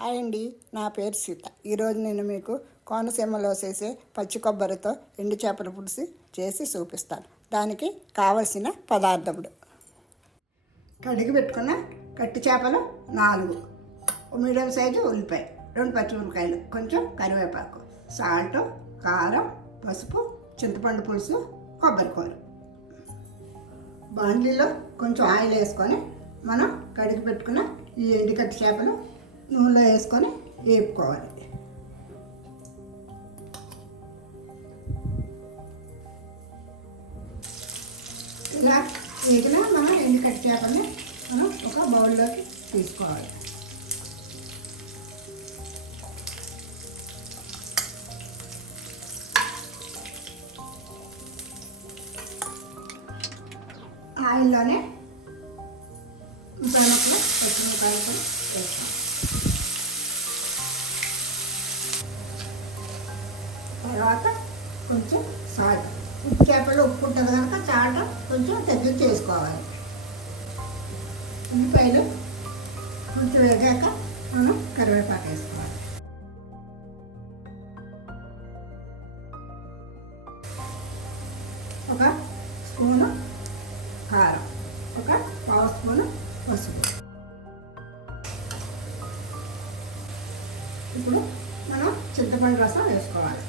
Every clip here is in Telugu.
హాయ్ అండి, నా పేరు సీత. ఈరోజు నేను మీకు కోనసీమలో చేసే పచ్చి కొబ్బరితో ఎండు చేపల పులుసు చేసి చూపిస్తాను. దానికి కావలసిన పదార్థములు: కడిగి పెట్టుకున్న కట్టి చేపలు 4, మీడియం సైజు ఉల్లిపాయ, 2 పచ్చిమిరపకాయలు, కొంచెం కరివేపాకు, సాల్ట్, కారం, పసుపు, చింతపండు పులుసు, కొబ్బరి కూర. బాండ్లీలో కొంచెం ఆయిల్ వేసుకొని మనం కడిగి పెట్టుకున్న ఈ ఎండు కట్టి చేపలు నూనెలో వేసుకొని వేపుకోవాలి. ఇలా వేగిన మనం ఎండు కట్టి చేపల్ని మనం ఒక బౌల్లోకి తీసుకోవాలి. ఆయిల్లోనే ముక్కలు పచ్చిమిరపకాయలు కూడా వేస్తాం. తర్వాత కొంచెం సాల్ట్, ఉప్పు చేపలు ఉప్పు ఉంటుంది కనుక చాట కొంచెం తగ్గించి చేసుకోవాలి. ఉల్లిపాయలు కొంచెం వేగాక మనం కరివేపాకు వేసుకోవాలి. ఒక స్పూను కారం, ఒక పావు స్పూను పసుపు. ఇప్పుడు మనం చింతపండు రసం వేసుకోవాలి.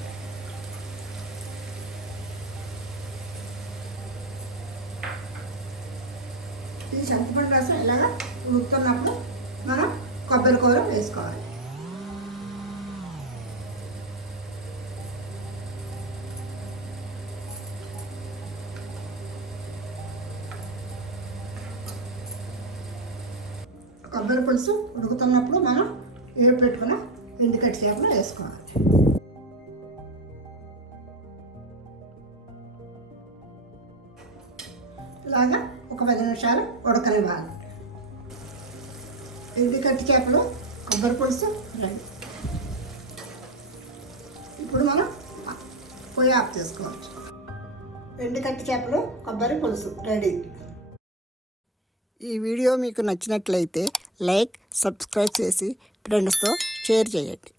ఈ చింతపండు రసం ఇలాగా ఉడుకుతున్నప్పుడు మనం కొబ్బరి కూర వేసుకోవాలి. కొబ్బరి పులుసు ఉడుకుతున్నప్పుడు మనం వేపు పెట్టుకున్న ఎండు కట్టి చేపలు వేసుకోవాలి. ఇలాగా ఒక 10 నిమిషాలు ఉడకనివ్వాలి. ఎండు కట్టి చేపలు కొబ్బరి పులుసు రెడీ. ఇప్పుడు మనం పొయ్యి ఆఫ్ చేసుకోవచ్చు. ఎండు కట్టి చేపలు కొబ్బరి పులుసు రెడీ. ఈ వీడియో మీకు నచ్చినట్లయితే లైక్, సబ్స్క్రైబ్ చేసి ఫ్రెండ్స్తో షేర్ చేయండి.